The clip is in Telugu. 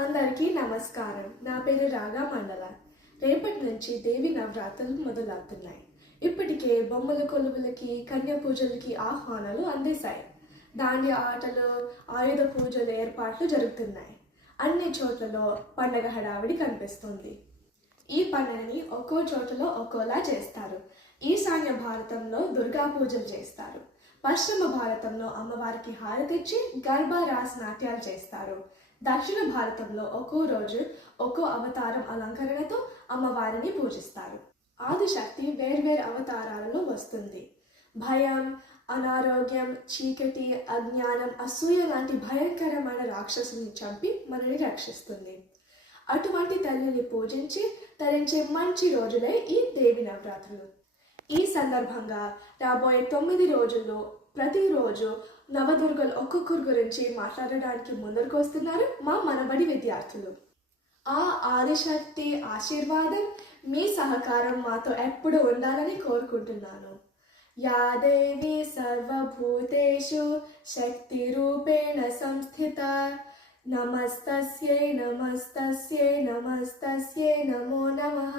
అందరికీ నమస్కారం. నా పేరు రాగా మండల. రేపటి నుంచి దేవి నవరాత్రులు మొదలవుతున్నాయి. ఇప్పటికే బొమ్మల కొలువులకి, కన్య పూజలకి ఆహ్వానాలు అందేశాయి. దాండియా ఆటలు, ఆయుధ పూజల ఏర్పాట్లు జరుగుతున్నాయి. అన్ని చోట్లలో పండగ హడావిడి కనిపిస్తుంది. ఈ పండుగని ఒక్కో చోటలో ఒక్కోలా చేస్తారు. ఈశాన్య భారతంలో దుర్గా పూజలు చేస్తారు. పశ్చిమ భారతంలో అమ్మవారికి హారతిచ్చి గర్భా రాస్ నాట్యాలు చేస్తారు. దక్షిణ భారతంలో ఒక్కో రోజు ఒక్కో అవతారం అలంకరణతో అమ్మవారిని పూజిస్తారు. ఆదిశక్తి వేర్వేరు అవతారాలలో వస్తుంది. భయం, అనారోగ్యం, చీకటి, అజ్ఞానం, అసూయ లాంటి భయంకరమైన రాక్షసుని చంపి మనని రక్షిస్తుంది. అటువంటి తల్లిని పూజించి తరించే మంచి రోజులే ఈ దేవి నవరాత్రులు. ఈ సందర్భంగా రాబోయే 9 రోజుల్లో ప్రతిరోజు నవదుర్గలు ఒక్కొక్కరి గురించి మాట్లాడడానికి ముందరకు వస్తున్నారు మా మనబడి విద్యార్థులు. ఆ ఆదిశక్తి ఆశీర్వాదం, మీ సహకారం మాతో ఎప్పుడు ఉండాలని కోరుకుంటున్నాను. యా దేవి సర్వభూతేషు శక్తి రూపేణ సంస్థిత. నమస్తస్యై నమస్తస్యై నమస్తస్యై నమో నమః.